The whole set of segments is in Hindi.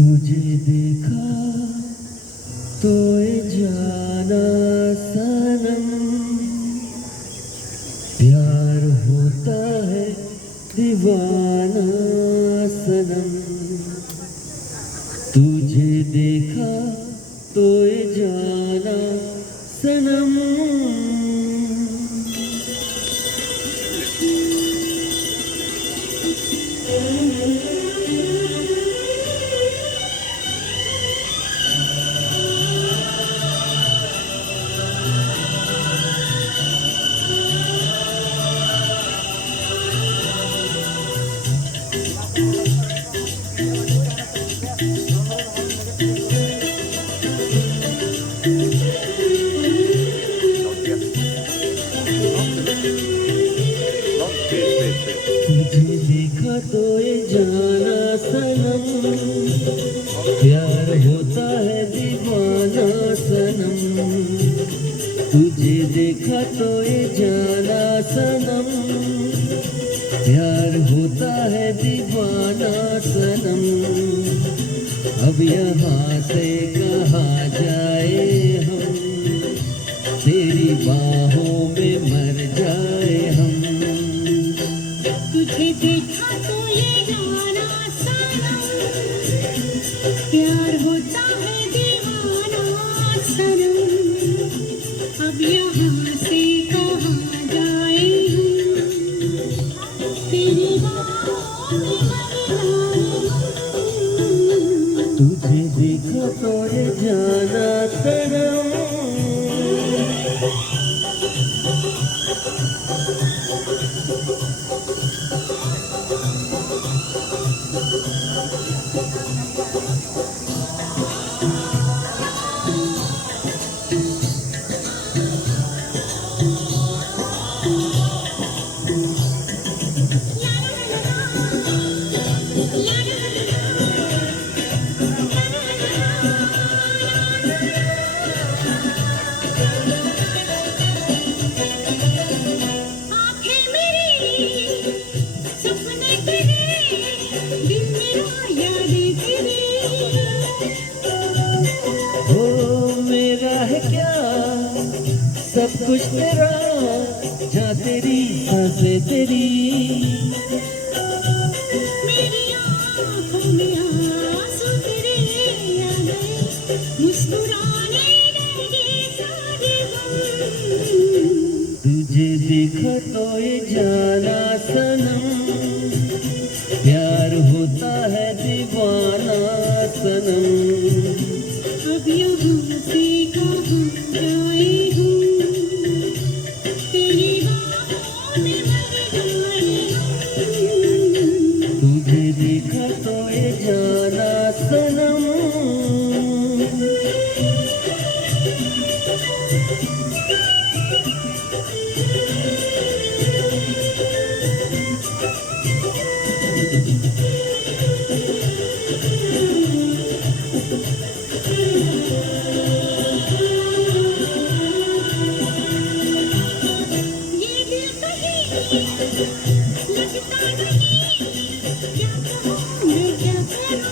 तुझे देखा तो ये जाना सनम, प्यार होता है दीवाना सनम। तुझे देखा तो ये जाना सनम। तुझे देखा तो ये जाना सनम, प्यार होता है दीवाना सनम। तुझे देखा तो ये जाना सनम, प्यार होता है दीवाना सनम। अब यहाँ से कहाँ जाए हम, तेरी बाहों में मर जाए हम। तुझे देखा तो ये जाना सनम, प्यार होता है दीवाना सनम। अब यहाँ से कहाँ जाए हम, तेरी बाहों में मर जाए। तुझे देखा तो ये जाना सनम। आँखें मेरी सपने तेरे, दिल मेरा यादें तेरी। ओ मेरा है क्या सब कुछ तेरा, जहाँ तेरी सांसें तेरी। मेरी आँखों में आंसू तेरे आ गए, मुस्कुराने लगे सारे गम। तुझे देखा तो ये जाना सनम, प्यार होता है दीवाना सनम। अब यहाँ से कहाँ जाए हम, तेरी बाहों में मर जाए हम। तुझे देखा तो ये जाना सनम। ये दिल कहीं लगता नहीं, क्या कहूँ मैं क्या करूँ।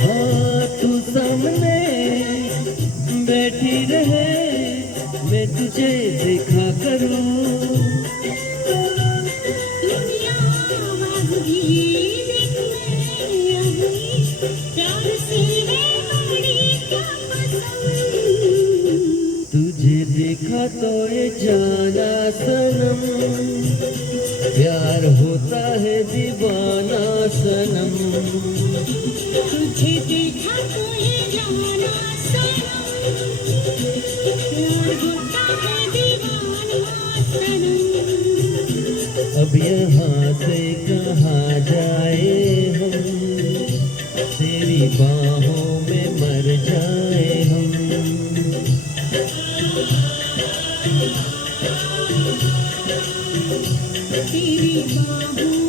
हाँ तू सामने बैठी रहे, मैं तुझे देखा करूं। दुनिया आवाज़ भी देख ले अभी, प्यार से है बड़ी क्या पसंद। तुझे देखा तो ये जाना सनम, प्यार होता है दीवाना सनम। तुझे देखा तो ये जाना सनम, प्यार होता है दीवाना सनम। अब यहाँ से कहाँ जाए हम, तेरी बाहों में मर जाए हम। तेरी बाहों